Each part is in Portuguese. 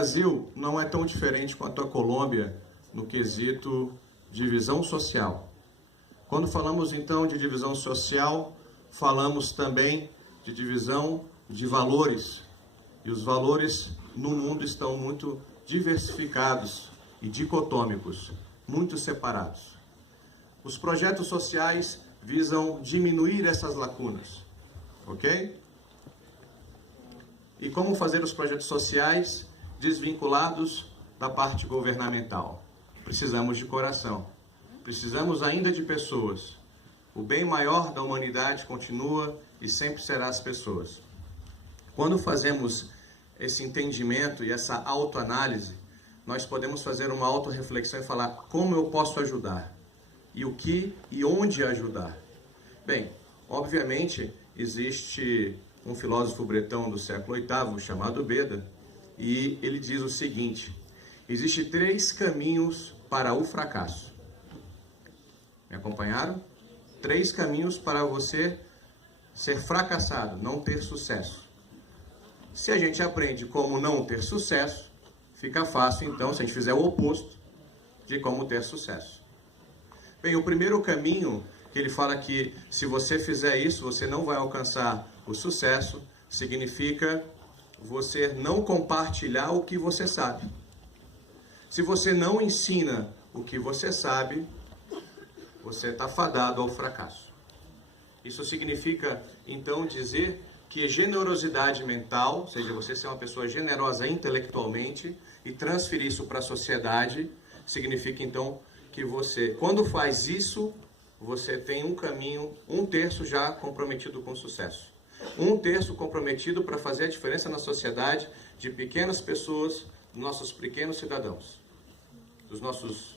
Brasil não é tão diferente quanto a Colômbia no quesito divisão social. Quando falamos então de divisão social, falamos também de divisão de valores. E os valores no mundo estão muito diversificados e dicotômicos, muito separados. Os projetos sociais visam diminuir essas lacunas, ok? E como fazer os projetos sociais desvinculados da parte governamental? Precisamos de coração. Precisamos ainda de pessoas. O bem maior da humanidade continua e sempre será as pessoas. Quando fazemos esse entendimento e essa autoanálise, nós podemos fazer uma autorreflexão e falar como eu posso ajudar e o que e onde ajudar. Bem, obviamente existe um filósofo bretão do século VIII chamado Beda, e ele diz o seguinte: existe 3 caminhos para o fracasso. Me acompanharam? 3 caminhos para você ser fracassado, não ter sucesso. Se a gente aprende como não ter sucesso, fica fácil então, se a gente fizer o oposto, de como ter sucesso. Bem, o primeiro caminho, que ele fala que se você fizer isso, você não vai alcançar o sucesso, significa você não compartilhar o que você sabe. Se você não ensina o que você sabe, você está fadado ao fracasso. Isso significa, então, dizer que generosidade mental, ou seja, você ser uma pessoa generosa intelectualmente e transferir isso para a sociedade, significa, então, que você, quando faz isso, você tem um caminho, 1/3 já comprometido com sucesso. 1/3 comprometido para fazer a diferença na sociedade de pequenas pessoas, dos nossos pequenos cidadãos, dos nossos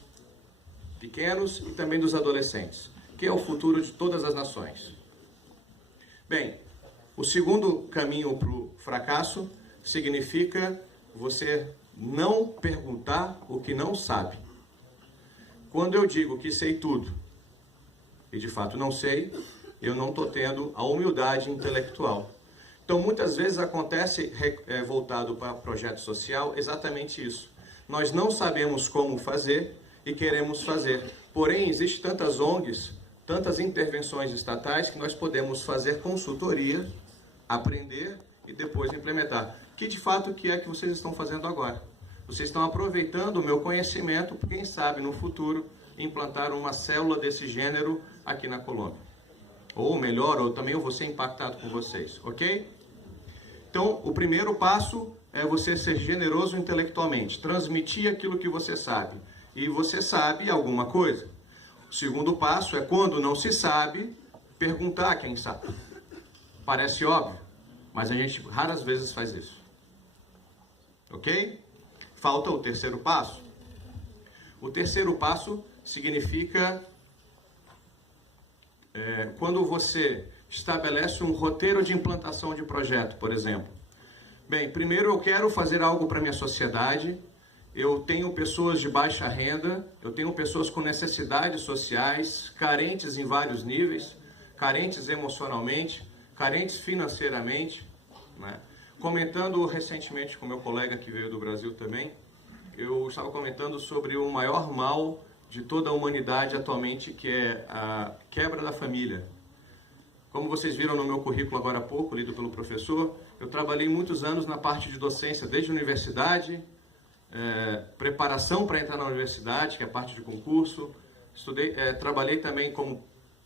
pequenos e também dos adolescentes, que é o futuro de todas as nações. Bem, o segundo caminho para o fracasso significa você não perguntar o que não sabe. Quando eu digo que sei tudo, e de fato não sei, eu não estou tendo a humildade intelectual. Então muitas vezes acontece, voltado para projeto social, exatamente isso. Nós não sabemos como fazer e queremos fazer. Porém, existem tantas ONGs, tantas intervenções estatais que nós podemos fazer consultoria, aprender e depois implementar. Que de fato o que é que vocês estão fazendo agora? Vocês estão aproveitando o meu conhecimento, quem sabe no futuro implantar uma célula desse gênero aqui na Colômbia. Ou melhor, ou também eu vou ser impactado com vocês, ok? Então, o primeiro passo é você ser generoso intelectualmente, transmitir aquilo que você sabe. E você sabe alguma coisa. O segundo passo é, quando não se sabe, perguntar a quem sabe. Parece óbvio, mas a gente raras vezes faz isso. Ok? Falta o terceiro passo. O terceiro passo significa quando você estabelece um roteiro de implantação de projeto, por exemplo. Bem, primeiro eu quero fazer algo para a minha sociedade. Eu tenho pessoas de baixa renda, eu tenho pessoas com necessidades sociais, carentes em vários níveis, carentes emocionalmente, carentes financeiramente, né? Comentando recentemente com meu colega que veio do Brasil também, eu estava comentando sobre o maior mal de toda a humanidade atualmente, que é a quebra da família. Como vocês viram no meu currículo agora há pouco, lido pelo professor, eu trabalhei muitos anos na parte de docência, desde a universidade, preparação para entrar na universidade, que é a parte de concurso. Trabalhei também como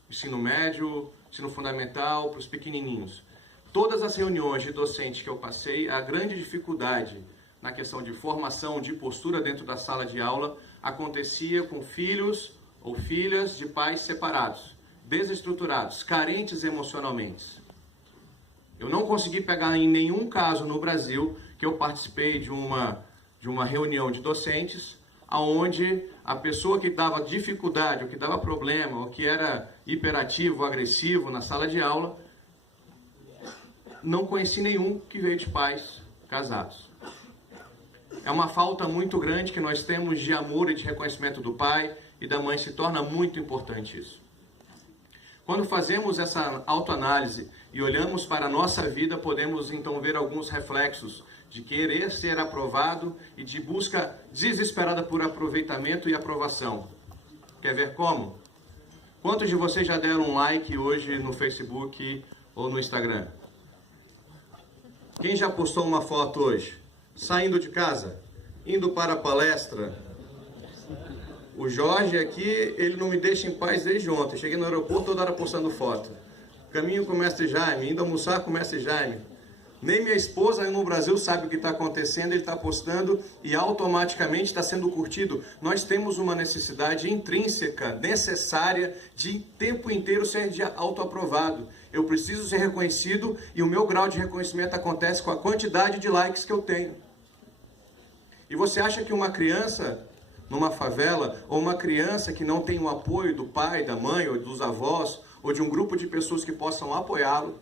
ensino médio, ensino fundamental, para os pequenininhos. Todas as reuniões de docente que eu passei, a grande dificuldade na questão de formação, de postura dentro da sala de aula, acontecia com filhos ou filhas de pais separados, desestruturados, carentes emocionalmente. Eu não consegui pegar em nenhum caso no Brasil que eu participei de uma reunião de docentes, onde a pessoa que dava dificuldade, ou que dava problema, ou que era hiperativo, agressivo na sala de aula, não conheci nenhum que veio de pais casados. É uma falta muito grande que nós temos de amor e de reconhecimento do pai e da mãe, se torna muito importante isso. Quando fazemos essa autoanálise e olhamos para a nossa vida, podemos então ver alguns reflexos de querer ser aprovado e de busca desesperada por aproveitamento e aprovação. Quer ver como? Quantos de vocês já deram um like hoje no Facebook ou no Instagram? Quem já postou uma foto hoje? Saindo de casa? Indo para a palestra? O Jorge aqui, ele não me deixa em paz desde ontem. Cheguei no aeroporto, toda hora postando foto. Caminho com o mestre Jaime, indo almoçar com o mestre Jaime. Nem minha esposa aí no Brasil sabe o que está acontecendo, ele está postando e automaticamente está sendo curtido. Nós temos uma necessidade intrínseca, necessária, de o tempo inteiro ser autoaprovado. Eu preciso ser reconhecido e o meu grau de reconhecimento acontece com a quantidade de likes que eu tenho. E você acha que uma criança numa favela, ou uma criança que não tem o apoio do pai, da mãe, ou dos avós, ou de um grupo de pessoas que possam apoiá-lo,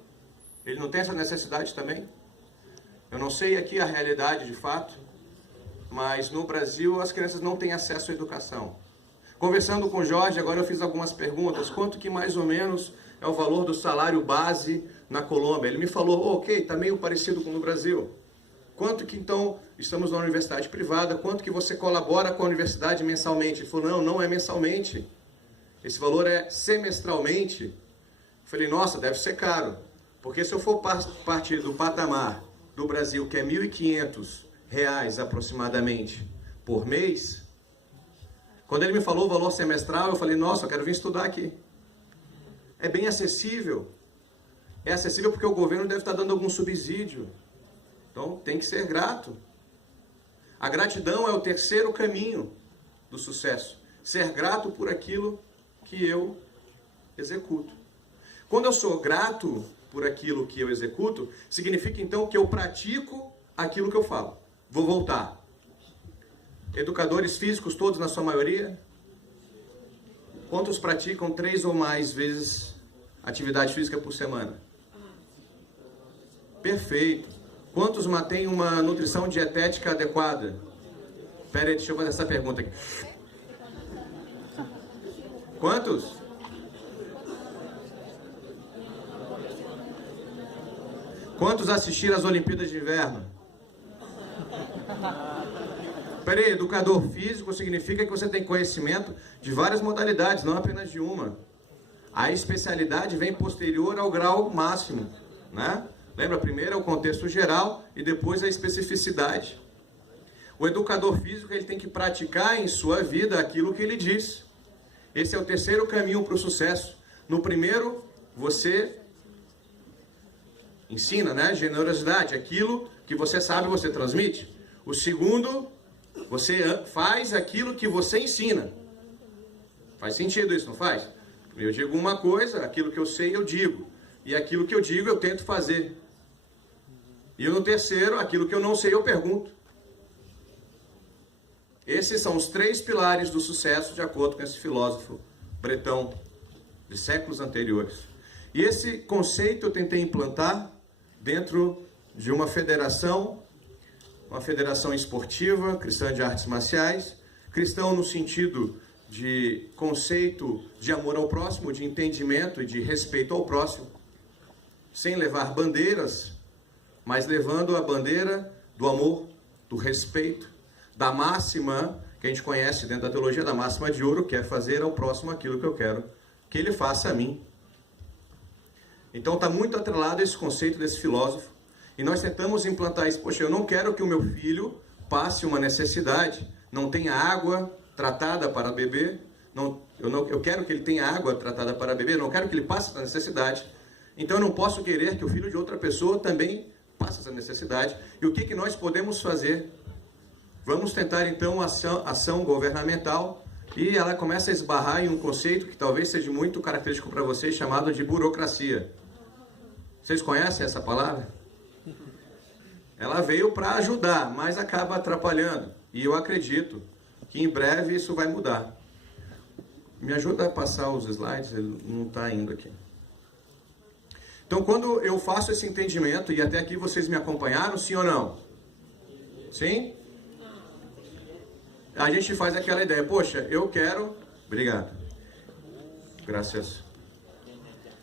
ele não tem essa necessidade também? Eu não sei aqui a realidade de fato, mas no Brasil as crianças não têm acesso à educação. Conversando com o Jorge, agora eu fiz algumas perguntas. Quanto que mais ou menos é o valor do salário base na Colômbia? Ele me falou, ok, está meio parecido com no Brasil. Quanto que então, estamos na universidade privada, quanto que você colabora com a universidade mensalmente? Ele falou, não é mensalmente. Esse valor é semestralmente. Eu falei, nossa, deve ser caro. Porque se eu for partir do patamar do Brasil, que é R$ 1.500 aproximadamente por mês, quando ele me falou o valor semestral, eu falei, nossa, eu quero vir estudar aqui. É bem acessível. É acessível porque o governo deve estar dando algum subsídio. Então, tem que ser grato. A gratidão é o terceiro caminho do sucesso. Ser grato por aquilo que eu executo. Quando eu sou grato por aquilo que eu executo, significa então que eu pratico aquilo que eu falo. Vou voltar. Educadores físicos, todos na sua maioria? Quantos praticam 3 ou mais vezes atividade física por semana? Perfeito. Quantos mantêm uma nutrição dietética adequada? Espera aí, deixa eu fazer essa pergunta aqui. Quantos? Quantos assistiram às Olimpíadas de Inverno? Espera aí, educador físico significa que você tem conhecimento de várias modalidades, não apenas de uma. A especialidade vem posterior ao grau máximo, né? Lembra, primeiro é o contexto geral e depois a especificidade. O educador físico ele tem que praticar em sua vida aquilo que ele diz. Esse é o terceiro caminho para o sucesso. No primeiro, você ensina, né? Generosidade, aquilo que você sabe, você transmite. O segundo, você faz aquilo que você ensina. Faz sentido isso, não faz? Eu digo uma coisa, aquilo que eu sei, eu digo. E aquilo que eu digo, eu tento fazer. E no terceiro, aquilo que eu não sei, eu pergunto. Esses são os 3 pilares do sucesso, de acordo com esse filósofo bretão de séculos anteriores. E esse conceito eu tentei implantar dentro de uma federação esportiva, cristã de artes marciais, cristão no sentido de conceito de amor ao próximo, de entendimento e de respeito ao próximo, sem levar bandeiras, mas levando a bandeira do amor, do respeito, da máxima que a gente conhece dentro da teologia, da máxima de ouro, que é fazer ao próximo aquilo que eu quero que ele faça a mim. Então está muito atrelado esse conceito desse filósofo, e nós tentamos implantar isso. Poxa, eu não quero que o meu filho passe uma necessidade, não tenha água tratada para beber, eu quero que ele tenha água tratada para beber, não quero que ele passe essa necessidade. Então eu não posso querer que o filho de outra pessoa também passe essa necessidade. E o que nós podemos fazer? Vamos tentar então ação governamental, e ela começa a esbarrar em um conceito que talvez seja muito característico para vocês, chamado de burocracia. Vocês conhecem essa palavra? Ela veio para ajudar, mas acaba atrapalhando. E eu acredito que em breve isso vai mudar. Me ajuda a passar os slides, ele não está indo aqui. Então, quando eu faço esse entendimento, e até aqui vocês me acompanharam, sim ou não? Sim? A gente faz aquela ideia, poxa, eu quero... Obrigado. Graças.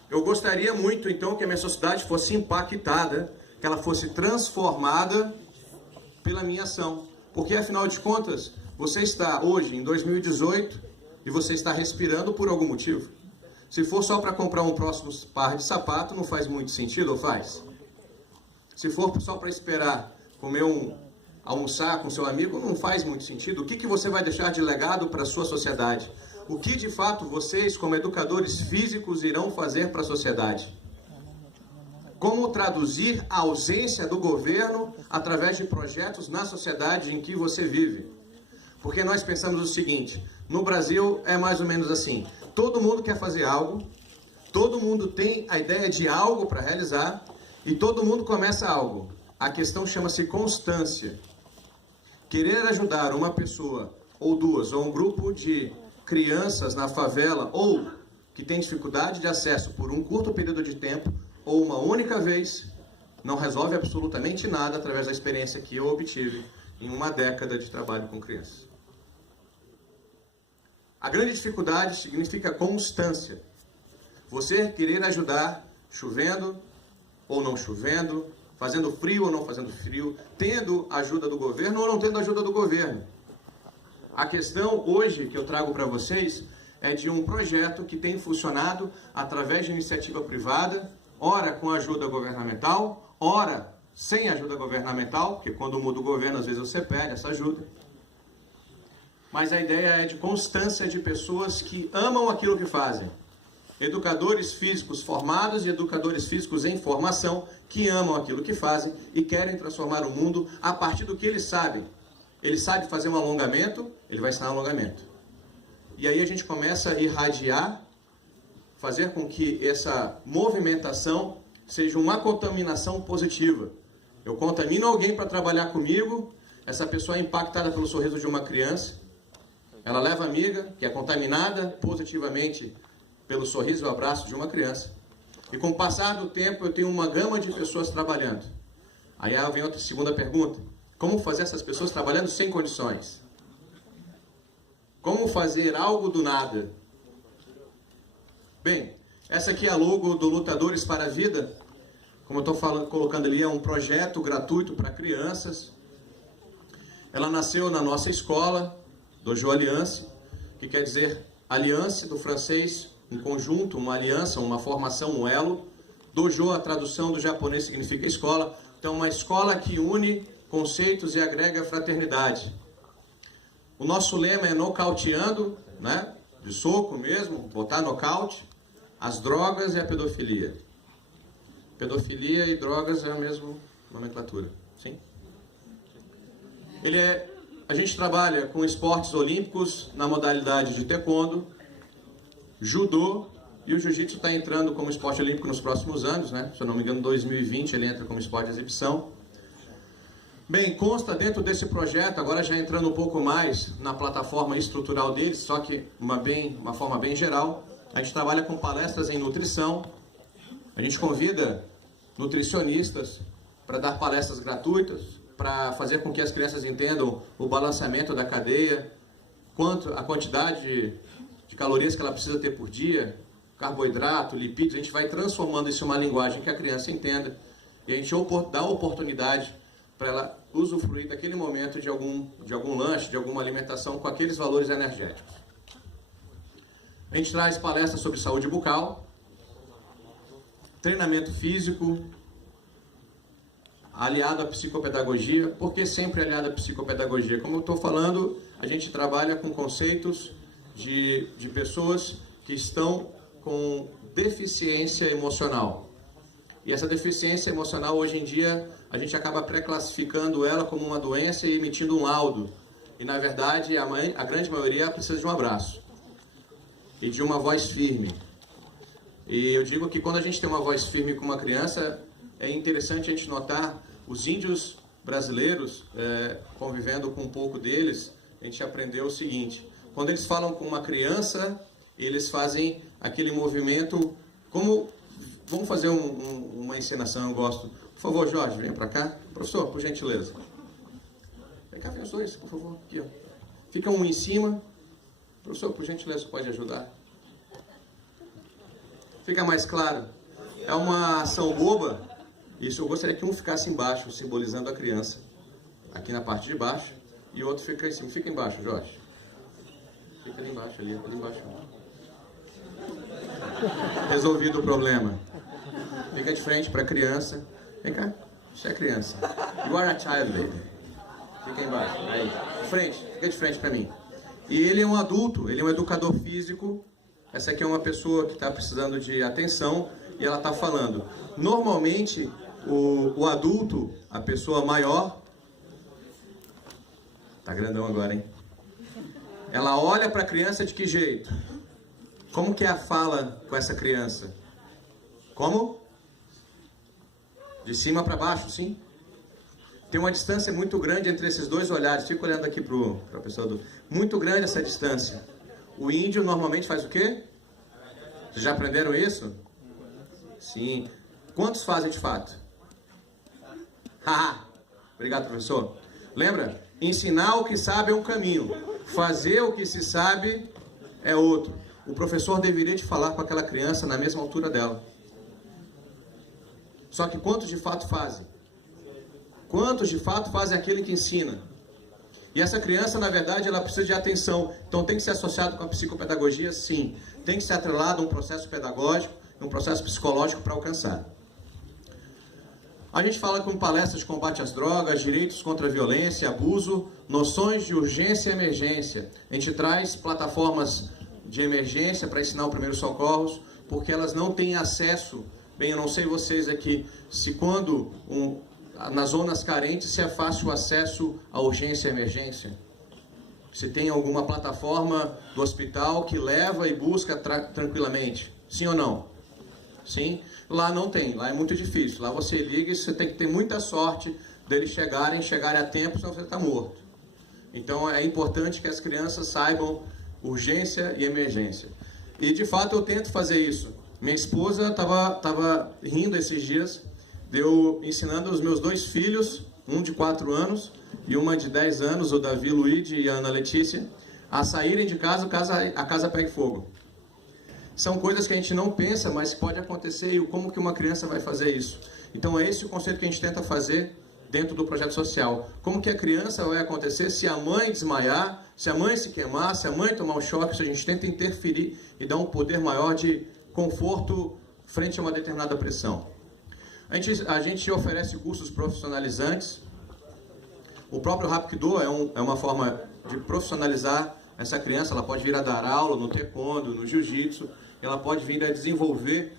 Eu gostaria muito, então, que a minha sociedade fosse impactada, que ela fosse transformada pela minha ação. Porque, afinal de contas, você está hoje, em 2018, e você está respirando por algum motivo. Se for só para comprar um próximo par de sapato, não faz muito sentido, ou faz? Se for só para esperar almoçar com seu amigo, não faz muito sentido. O que você vai deixar de legado para a sua sociedade? O que, de fato, vocês, como educadores físicos, irão fazer para a sociedade? Como traduzir a ausência do governo através de projetos na sociedade em que você vive? Porque nós pensamos o seguinte, no Brasil é mais ou menos assim, todo mundo quer fazer algo, todo mundo tem a ideia de algo para realizar e todo mundo começa algo. A questão chama-se constância. Querer ajudar uma pessoa, ou duas, ou um grupo de crianças na favela, ou que tem dificuldade de acesso por um curto período de tempo, ou uma única vez, não resolve absolutamente nada através da experiência que eu obtive em uma década de trabalho com crianças. A grande dificuldade significa constância. Você querer ajudar chovendo ou não chovendo, fazendo frio ou não fazendo frio, tendo ajuda do governo ou não tendo ajuda do governo. A questão hoje que eu trago para vocês é de um projeto que tem funcionado através de iniciativa privada, ora com ajuda governamental, ora sem ajuda governamental, porque quando muda o governo às vezes você perde essa ajuda. Mas a ideia é de constância de pessoas que amam aquilo que fazem. Educadores físicos formados e educadores físicos em formação que amam aquilo que fazem e querem transformar o mundo a partir do que eles sabem. Ele sabe fazer um alongamento, ele vai ensinar alongamento. E aí a gente começa a irradiar, fazer com que essa movimentação seja uma contaminação positiva. Eu contamino alguém para trabalhar comigo, essa pessoa é impactada pelo sorriso de uma criança, ela leva a amiga, que é contaminada positivamente pelo sorriso e o abraço de uma criança. E com o passar do tempo eu tenho uma gama de pessoas trabalhando. Aí vem outra segunda pergunta. Como fazer essas pessoas trabalhando sem condições? Como fazer algo do nada? Bem, essa aqui é a logo do Lutadores para a Vida. Como eu estou colocando ali, é um projeto gratuito para crianças. Ela nasceu na nossa escola, Dojo Aliança, que quer dizer aliança do francês, um conjunto, uma aliança, uma formação, um elo. Dojo, a tradução do japonês significa escola. Então, uma escola que une conceitos e agrega fraternidade. O nosso lema é nocauteando, né? De soco mesmo, botar nocaute, as drogas e a pedofilia. Pedofilia e drogas é a mesma nomenclatura, sim? A gente trabalha com esportes olímpicos na modalidade de taekwondo, judô, e o jiu-jitsu está entrando como esporte olímpico nos próximos anos, né? Se eu não me engano, em 2020 ele entra como esporte de exibição. Bem, consta dentro desse projeto, agora já entrando um pouco mais na plataforma estrutural deles, só que uma forma bem geral, a gente trabalha com palestras em nutrição, a gente convida nutricionistas para dar palestras gratuitas, para fazer com que as crianças entendam o balanceamento da cadeia, quanto a quantidade de calorias que ela precisa ter por dia, carboidrato, lipídios. A gente vai transformando isso em uma linguagem que a criança entenda e a gente dá a oportunidade para ela usufruir daquele momento de algum lanche, de alguma alimentação com aqueles valores energéticos. A gente traz palestras sobre saúde bucal, treinamento físico, aliado à psicopedagogia. Por que sempre aliado à psicopedagogia? Como eu estou falando, a gente trabalha com conceitos de pessoas que estão com deficiência emocional. E essa deficiência emocional, hoje em dia, a gente acaba pré-classificando ela como uma doença e emitindo um laudo. E, na verdade, a grande maioria precisa de um abraço e de uma voz firme. E eu digo que quando a gente tem uma voz firme com uma criança, é interessante a gente notar os índios brasileiros, convivendo com um pouco deles, a gente aprendeu o seguinte: quando eles falam com uma criança, eles fazem aquele movimento como... Vamos fazer uma encenação, eu gosto. Por favor, Jorge, venha para cá. Professor, por gentileza. Vem cá, vem os dois, por favor. Aqui, ó. Fica um em cima. Professor, por gentileza, pode ajudar? Fica mais claro? É uma ação boba. Isso, eu gostaria que um ficasse embaixo, simbolizando a criança. aqui na parte de baixo, e outro fica em cima. Fica embaixo, Jorge. Fica ali embaixo, ali embaixo. Resolvido o problema. Fica de frente para a criança. Vem cá, você é criança. You are a child, baby. Fica embaixo, aí. De frente, fica de frente para mim. E ele é um adulto, ele é um educador físico. Essa aqui é uma pessoa que está precisando de atenção e ela está falando. Normalmente, o adulto, a pessoa maior... Tá grandão agora, hein? Ela olha para a criança de que jeito? Como que é a fala com essa criança? Como? De cima para baixo, sim? Tem uma distância muito grande entre esses dois olhares. Fica olhando aqui para a pessoa do... Muito grande essa distância. O índio normalmente faz o quê? Vocês já aprenderam isso? Sim. Quantos fazem de fato? Haha. Obrigado, professor. Lembra? Ensinar o que sabe é um caminho. Fazer o que se sabe é outro. O professor deveria te falar com aquela criança na mesma altura dela. Só que quantos de fato fazem? Quantos de fato fazem aquele que ensina? E essa criança, na verdade, ela precisa de atenção. Então tem que ser associado com a psicopedagogia, sim. Tem que ser atrelado a um processo pedagógico, um processo psicológico para alcançar. A gente fala com palestras de combate às drogas, direitos contra a violência, abuso, noções de urgência e emergência. A gente traz plataformas de emergência para ensinar os primeiros socorros, porque elas não têm acesso. Bem, eu não sei vocês aqui, se quando nas zonas carentes se é fácil o acesso à urgência e emergência. Se tem alguma plataforma do hospital que leva e busca tranquilamente. Sim ou não? Sim? Lá não tem, lá é muito difícil. Lá você liga e você tem que ter muita sorte deles chegarem a tempo, senão você está morto. Então é importante que as crianças saibam urgência e emergência. E de fato eu tento fazer isso. Minha esposa estava rindo esses dias, eu ensinando os meus dois filhos, um de 4 anos e uma de 10 anos, o Davi Luigi e a Ana Letícia, a saírem de casa, a casa pegue fogo. São coisas que a gente não pensa, mas pode acontecer, e como que uma criança vai fazer isso? Então é esse o conceito que a gente tenta fazer dentro do projeto social. Como que a criança vai acontecer se a mãe desmaiar, se a mãe se queimar, se a mãe tomar um choque, se a gente tenta interferir e dar um poder maior de conforto frente a uma determinada pressão. A gente oferece cursos profissionalizantes. O próprio Hapkido é uma forma de profissionalizar essa criança. Ela pode vir a dar aula no taekwondo, no jiu-jitsu. Ela pode vir a desenvolver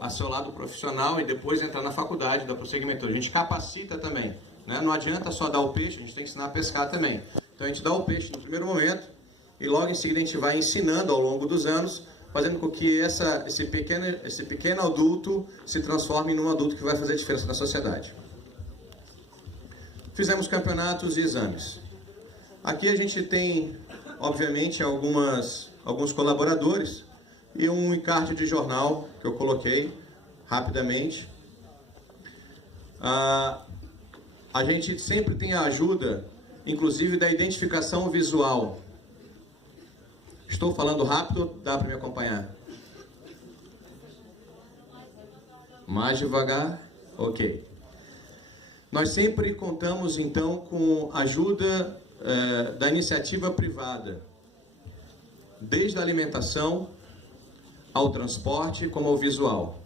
a seu lado profissional e depois entrar na faculdade, dar prosseguimento. A gente capacita também, né? Não adianta só dar o peixe, a gente tem que ensinar a pescar também. Então a gente dá o peixe no primeiro momento e logo em seguida a gente vai ensinando ao longo dos anos, fazendo com que esse pequeno adulto se transforme num adulto que vai fazer diferença na sociedade. Fizemos campeonatos e exames. Aqui a gente tem, obviamente, alguns colaboradores e um encarte de jornal que eu coloquei rapidamente. A gente sempre tem a ajuda, inclusive, da identificação visual. Estou falando rápido, dá para me acompanhar? Mais devagar? Ok. Nós sempre contamos, então, com a ajuda da iniciativa privada, desde a alimentação ao transporte, como ao visual.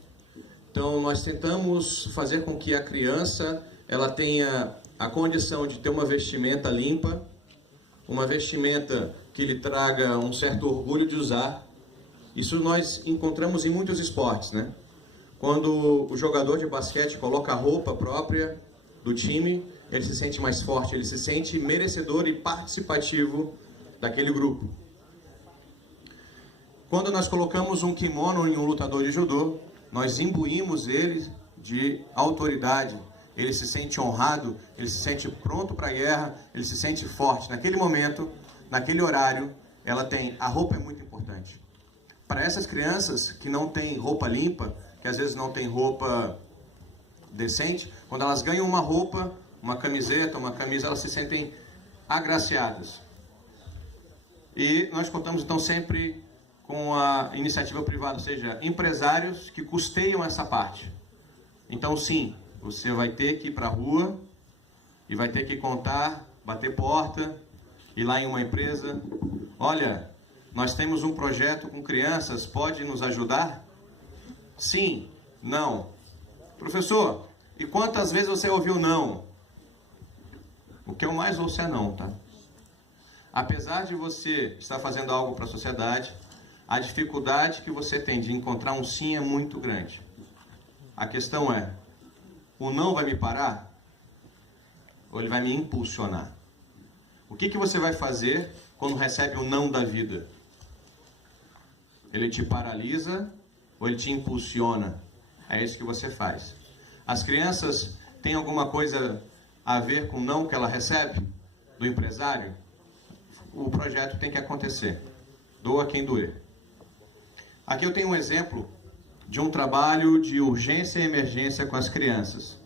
Então, nós tentamos fazer com que a criança ela tenha a condição de ter uma vestimenta limpa, uma vestimenta que lhe traga um certo orgulho de usar. Isso nós encontramos em muitos esportes, né? Quando o jogador de basquete coloca a roupa própria do time, ele se sente mais forte, ele se sente merecedor e participativo daquele grupo. Quando nós colocamos um kimono em um lutador de judô, nós imbuímos ele de autoridade. Ele se sente honrado, ele se sente pronto para a guerra, ele se sente forte. Naquele momento, naquele horário, a roupa é muito importante. Para essas crianças que não têm roupa limpa, que às vezes não têm roupa decente, quando elas ganham uma roupa, uma camiseta, uma camisa, elas se sentem agraciadas. E nós contamos então sempre com a iniciativa privada, ou seja, empresários que custeiam essa parte. Então sim, você vai ter que ir para a rua, e vai ter que contar, bater porta, ir lá em uma empresa. Olha, nós temos um projeto com crianças, pode nos ajudar? Sim, não. Professor, e quantas vezes você ouviu não? O que eu mais ouço é não, tá? Apesar de você estar fazendo algo para a sociedade, a dificuldade que você tem de encontrar um sim é muito grande. A questão é, o não vai me parar? Ou ele vai me impulsionar? O que você vai fazer quando recebe o não da vida? Ele te paralisa ou ele te impulsiona? É isso que você faz. As crianças têm alguma coisa a ver com o não que ela recebe do empresário? O projeto tem que acontecer. Doa quem doer. Aqui eu tenho um exemplo de um trabalho de urgência e emergência com as crianças.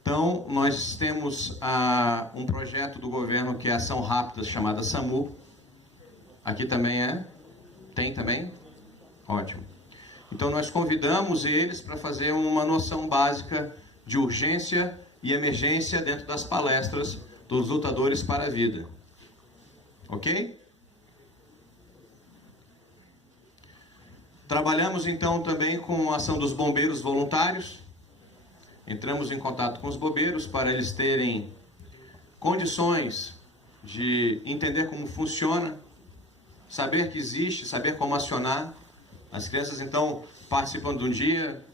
Então, nós temos um projeto do governo que é Ação Rápida, chamada SAMU. Aqui também é? Tem também? Ótimo. Então, nós convidamos eles para fazer uma noção básica de urgência e emergência dentro das palestras dos lutadores para a vida. Ok? Trabalhamos então também com a ação dos bombeiros voluntários. Entramos em contato com os bombeiros para eles terem condições de entender como funciona, saber que existe, saber como acionar. As crianças então participam de um dia,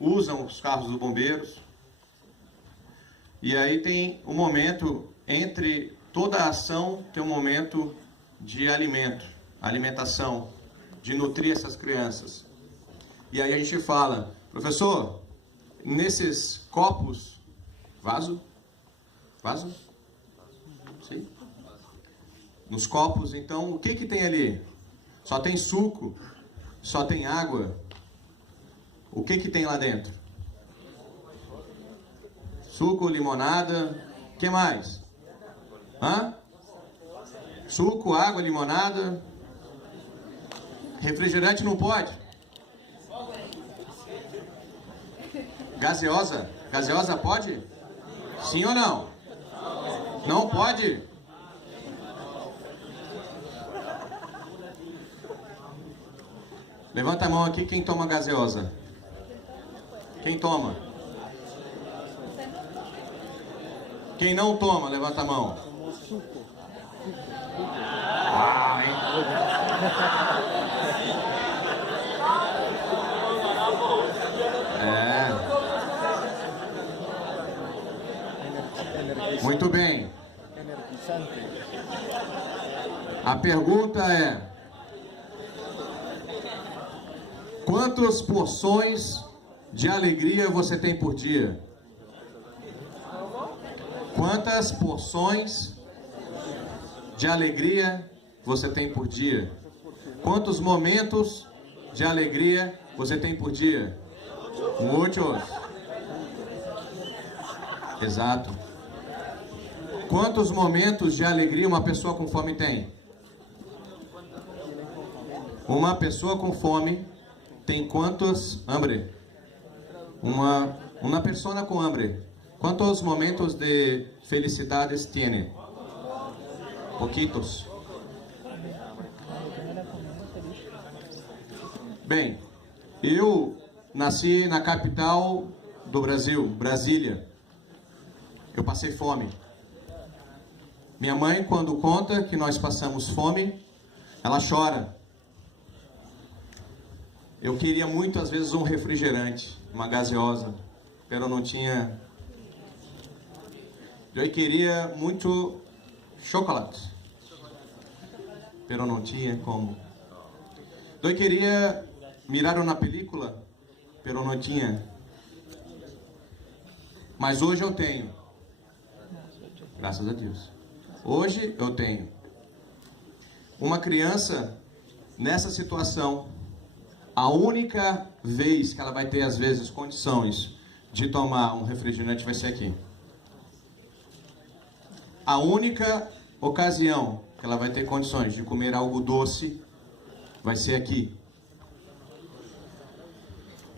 usam os carros dos bombeiros. E aí tem um momento, entre toda a ação, tem um momento de alimentação, de nutrir essas crianças. E aí a gente fala, professor, nesses copos, vaso? Sim. Nos copos, então, o que tem ali? Só tem suco? Só tem água? O que tem lá dentro? Suco, limonada, o que mais? Suco, água, limonada. Refrigerante não pode? Gaseosa? Gaseosa pode? Sim ou não? Não pode? Levanta a mão aqui quem toma gaseosa. Quem toma? Quem não toma, levanta a mão. Muito bem. A pergunta é: quantas porções de alegria você tem por dia? Quantas porções de alegria você tem por dia? Quantos momentos de alegria você tem por dia? Muitos. Exato. Quantos momentos de alegria uma pessoa com fome tem? Uma pessoa com fome tem quantos hambre? Uma persona com hambre. ¿Cuántos momentos de felicidades tiene? Poquitos. Bem, eu nasci na capital do Brasil, Brasília. Eu passei fome. Minha mãe, quando conta que nós passamos fome, ela chora. Eu queria muito, às vezes, um refrigerante, uma gaseosa, pero não tinha. Eu queria muito chocolate, pero não tinha como. Eu queria mirar uma película, pero não tinha. Mas hoje eu tenho. Graças a Deus. Hoje eu tenho. Uma criança nessa situação, a única vez que ela vai ter, às vezes, condições de tomar um refrigerante vai ser aqui. A única ocasião que ela vai ter condições de comer algo doce vai ser aqui.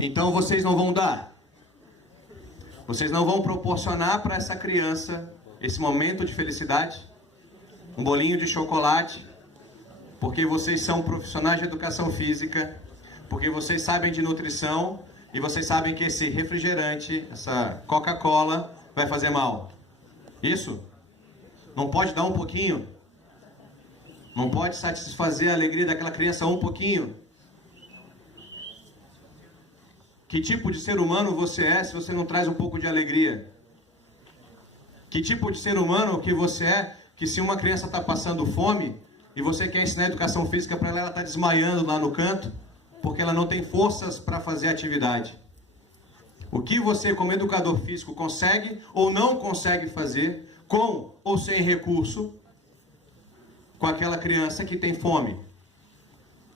Então vocês não vão dar? Vocês não vão proporcionar para essa criança esse momento de felicidade? Um bolinho de chocolate, porque vocês são profissionais de educação física, porque vocês sabem de nutrição e vocês sabem que esse refrigerante, essa Coca-Cola, vai fazer mal. Isso? Não pode dar um pouquinho? Não pode satisfazer a alegria daquela criança um pouquinho? Que tipo de ser humano você é se você não traz um pouco de alegria? Que tipo de ser humano que você é que se uma criança está passando fome e você quer ensinar educação física para ela está desmaiando lá no canto porque ela não tem forças para fazer atividade? O que você, como educador físico, consegue ou não consegue fazer com ou sem recurso com aquela criança que tem fome?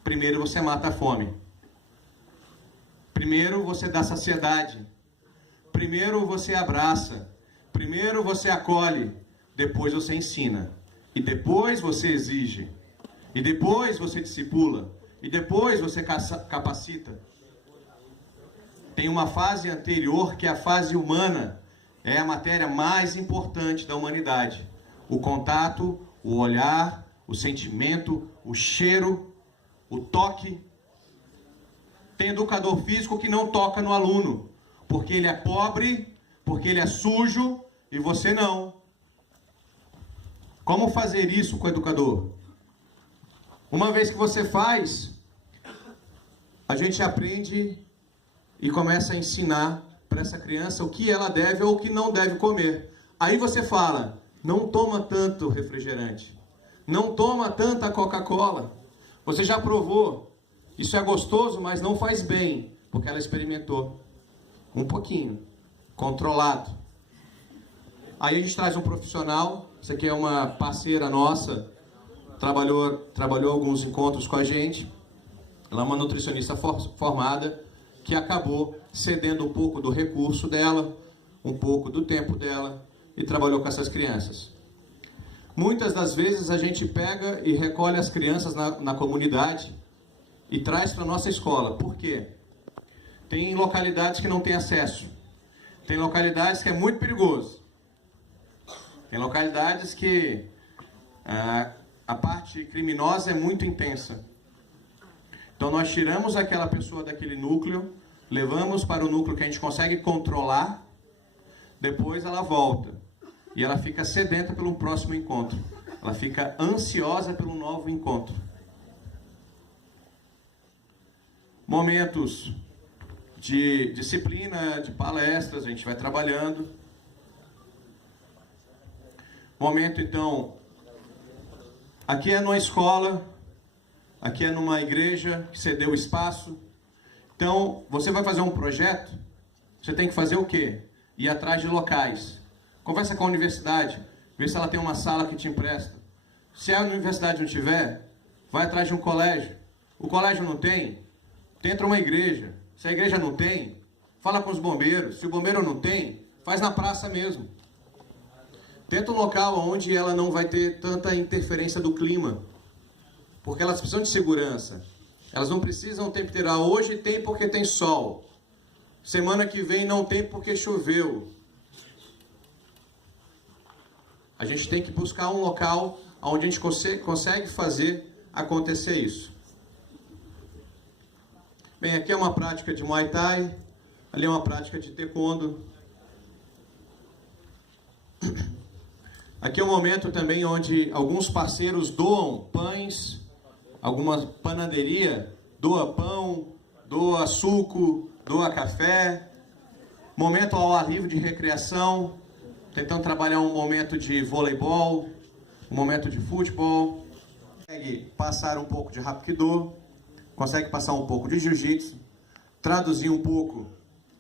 Primeiro você mata a fome. Primeiro você dá saciedade. Primeiro você abraça. Primeiro você acolhe. Depois você ensina. E depois você exige. E depois você discipula. E depois você capacita. Tem uma fase anterior que é a fase humana. É a matéria mais importante da humanidade. O contato, o olhar, o sentimento, o cheiro, o toque. Tem educador físico que não toca no aluno, porque ele é pobre, porque ele é sujo e você não. Como fazer isso com o educador? Uma vez que você faz, a gente aprende e começa a ensinar para essa criança o que ela deve ou o que não deve comer. Aí você fala, não toma tanto refrigerante, não toma tanta Coca-Cola. Você já provou? Isso é gostoso, mas não faz bem, porque ela experimentou um pouquinho, controlado. Aí a gente traz um profissional, isso aqui é uma parceira nossa, trabalhou alguns encontros com a gente. Ela é uma nutricionista formada, que acabou cedendo um pouco do recurso dela, um pouco do tempo dela, e trabalhou com essas crianças. Muitas das vezes a gente pega e recolhe as crianças na comunidade, e traz para a nossa escola. Por quê? Tem localidades que não tem acesso. Tem localidades que é muito perigoso. Tem localidades que a parte criminosa é muito intensa. Então nós tiramos aquela pessoa daquele núcleo, levamos para o núcleo que a gente consegue controlar, depois ela volta. E ela fica sedenta pelo próximo encontro. Ela fica ansiosa pelo novo encontro. Momentos de disciplina, de palestras, a gente vai trabalhando. Momento, então, aqui é numa escola, aqui é numa igreja que cedeu espaço. Então, você vai fazer um projeto, você tem que fazer o quê? Ir atrás de locais. Conversa com a universidade, vê se ela tem uma sala que te empresta. Se a universidade não tiver, vai atrás de um colégio. O colégio não tem? Tenta uma igreja. Se a igreja não tem, fala com os bombeiros. Se o bombeiro não tem, faz na praça mesmo. Tenta um local onde ela não vai ter tanta interferência do clima. Porque elas precisam de segurança. Elas não precisam o tempo inteiro. Hoje tem porque tem sol. Semana que vem não tem porque choveu. A gente tem que buscar um local onde a gente consegue fazer acontecer isso. Bem, aqui é uma prática de Muay Thai, ali é uma prática de Taekwondo. Aqui é um momento também onde alguns parceiros doam pães, alguma panaderia doa pão, doa suco, doa café. Momento ao ar livre de recreação, tentando trabalhar um momento de voleibol, um momento de futebol. Consegue passar um pouco de Hapkido. Consegue passar um pouco de jiu-jitsu, traduzir um pouco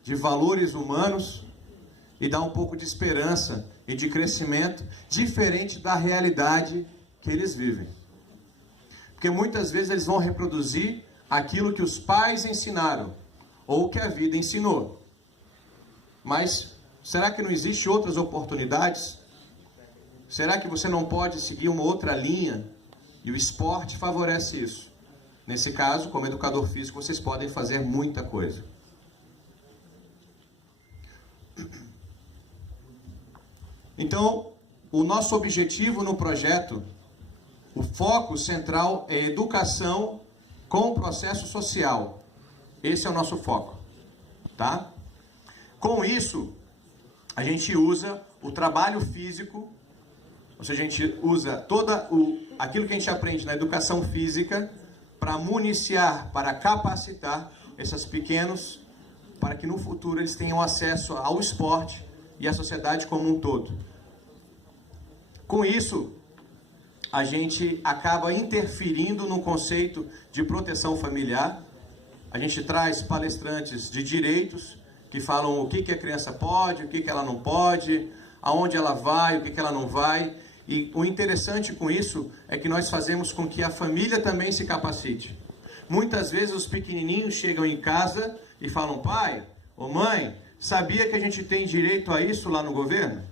de valores humanos e dar um pouco de esperança e de crescimento diferente da realidade que eles vivem. Porque muitas vezes eles vão reproduzir aquilo que os pais ensinaram ou que a vida ensinou. Mas será que não existe outras oportunidades? Será que você não pode seguir uma outra linha? E o esporte favorece isso. Nesse caso, como educador físico, vocês podem fazer muita coisa. Então, o nosso objetivo no projeto, o foco central é educação com processo social. Esse é o nosso foco, tá? Com isso, a gente usa o trabalho físico, ou seja, a gente usa aquilo que a gente aprende na educação física para municiar, para capacitar esses pequenos, para que no futuro eles tenham acesso ao esporte e à sociedade como um todo. Com isso, a gente acaba interferindo no conceito de proteção familiar. A gente traz palestrantes de direitos que falam o que a criança pode, o que ela não pode, aonde ela vai, o que ela não vai. E o interessante com isso é que nós fazemos com que a família também se capacite. Muitas vezes os pequenininhos chegam em casa e falam: pai ou mãe, sabia que a gente tem direito a isso lá no governo?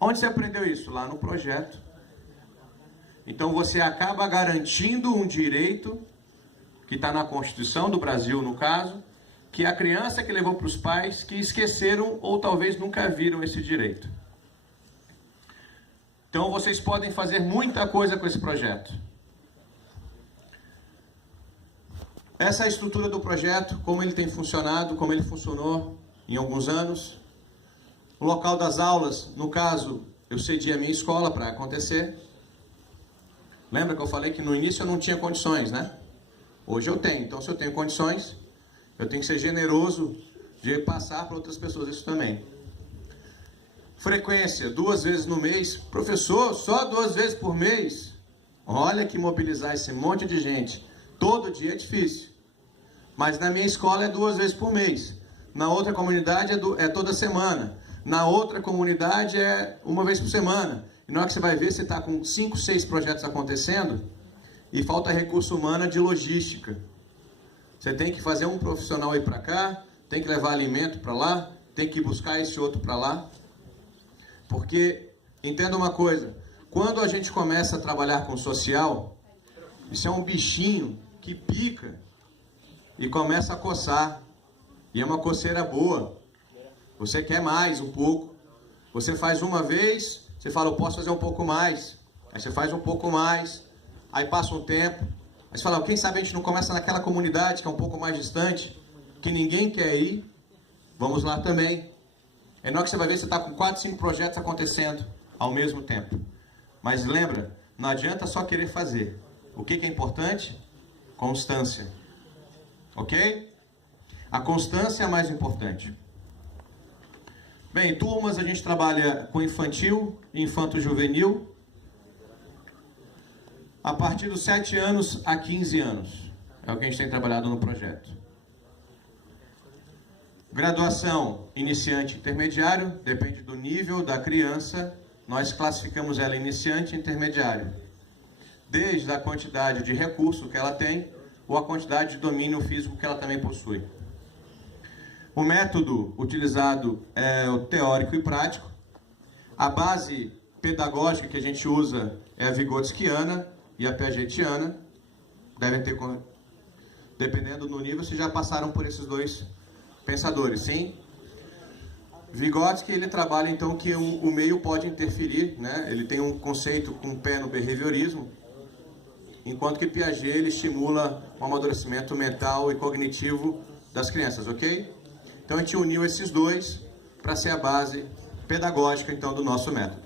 Onde você aprendeu isso? Lá no projeto. Então você acaba garantindo um direito que está na Constituição do Brasil, no caso, que a criança que levou para os pais que esqueceram ou talvez nunca viram esse direito. Então vocês podem fazer muita coisa com esse projeto. Essa é a estrutura do projeto, como ele tem funcionado, como ele funcionou em alguns anos. O local das aulas, no caso, eu cedi a minha escola para acontecer. Lembra que eu falei que no início eu não tinha condições, né? Hoje eu tenho. Então, se eu tenho condições, eu tenho que ser generoso de passar para outras pessoas isso também. Frequência, 2 vezes no mês. Professor, só 2 vezes por mês? Olha que mobilizar esse monte de gente todo dia é difícil. Mas na minha escola é 2 vezes por mês. Na outra comunidade é toda semana. Na outra comunidade é 1 vez por semana. E na hora que você vai ver, você está com 5, 6 projetos acontecendo e falta recurso humano de logística. Você tem que fazer um profissional ir para cá, tem que levar alimento para lá, tem que buscar esse outro para lá. Porque, entenda uma coisa, quando a gente começa a trabalhar com social, isso é um bichinho que pica e começa a coçar. E é uma coceira boa. Você quer mais um pouco. Você faz uma vez, você fala, eu posso fazer um pouco mais. Aí você faz um pouco mais. Aí passa um tempo. Aí você fala, quem sabe a gente não começa naquela comunidade que é um pouco mais distante, que ninguém quer ir. Vamos lá também. É na hora que você vai ver, você está com 4, 5 projetos acontecendo ao mesmo tempo. Mas lembra, não adianta só querer fazer. O que é importante? Constância. Ok? A constância é a mais importante. Bem, em turmas a gente trabalha com infantil e infanto-juvenil a partir dos 7 anos a 15 anos. É o que a gente tem trabalhado no projeto. Graduação iniciante e intermediário, depende do nível da criança, nós classificamos ela iniciante e intermediário. Desde a quantidade de recurso que ela tem, ou a quantidade de domínio físico que ela também possui. O método utilizado é o teórico e prático. A base pedagógica que a gente usa é a vigotskiana e a piagetiana. Devem ter, dependendo do nível, vocês já passaram por esses 2 pensadores, sim? Vygotsky, ele trabalha então que o meio pode interferir, né? Ele tem um conceito com o pé no behaviorismo, enquanto que Piaget ele estimula o amadurecimento mental e cognitivo das crianças, ok? Então a gente uniu esses 2 para ser a base pedagógica então do nosso método.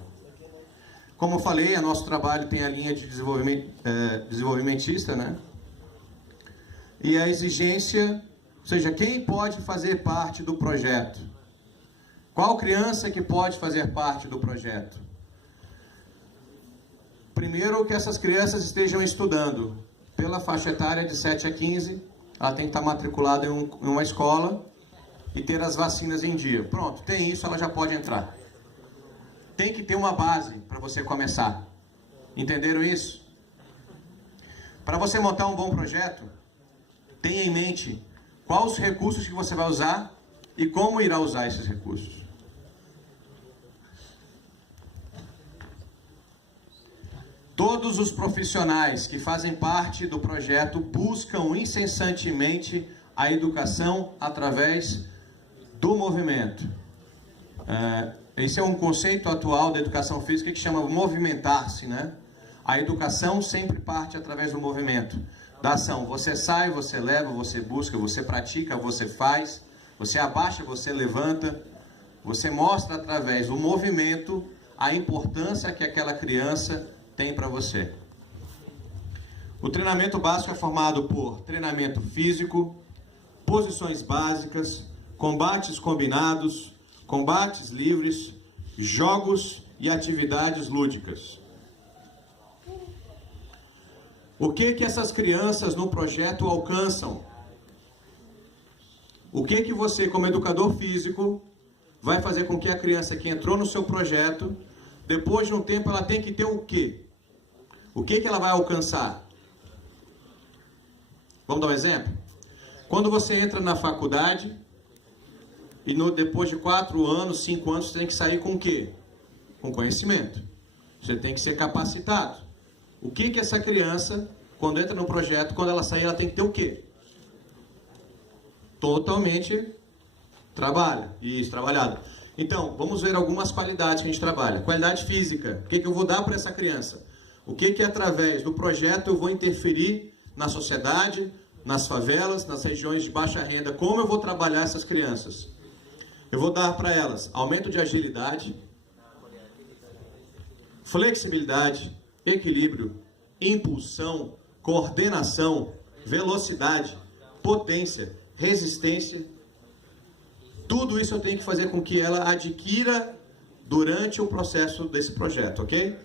Como eu falei, o nosso trabalho tem a linha de desenvolvimentista, né? E a exigência, ou seja, quem pode fazer parte do projeto? Qual criança que pode fazer parte do projeto? Primeiro, que essas crianças estejam estudando pela faixa etária de 7 a 15, ela tem que estar matriculada em uma escola e ter as vacinas em dia. Pronto, tem isso, ela já pode entrar. Tem que ter uma base para você começar. Entenderam isso? Para você montar um bom projeto, tenha em mente quais os recursos que você vai usar e como irá usar esses recursos. Todos os profissionais que fazem parte do projeto buscam incessantemente a educação através do movimento. Esse é um conceito atual da educação física que chama movimentar-se, né? A educação sempre parte através do movimento, da ação. Você sai, você leva, você busca, você pratica, você faz, você abaixa, você levanta. Você mostra através do movimento a importância que aquela criança tem para você. O treinamento básico é formado por treinamento físico, posições básicas, combates combinados, combates livres, jogos e atividades lúdicas. O que essas crianças no projeto alcançam? O que você, como educador físico, vai fazer com que a criança que entrou no seu projeto, depois de um tempo, ela tem que ter o quê? O que ela vai alcançar? Vamos dar um exemplo? Quando você entra na faculdade, e depois de 4 anos, 5 anos, você tem que sair com o quê? Com conhecimento. Você tem que ser capacitado. O que essa criança, quando entra no projeto, quando ela sair, ela tem que ter o quê? Totalmente trabalhado. Então, vamos ver algumas qualidades que a gente trabalha. Qualidade física. O que eu vou dar para essa criança? O que através do projeto eu vou interferir na sociedade, nas favelas, nas regiões de baixa renda? Como eu vou trabalhar essas crianças? Eu vou dar para elas aumento de agilidade, flexibilidade, equilíbrio, impulsão, coordenação, velocidade, potência, resistência. Tudo isso eu tenho que fazer com que ela adquira durante o processo desse projeto, ok?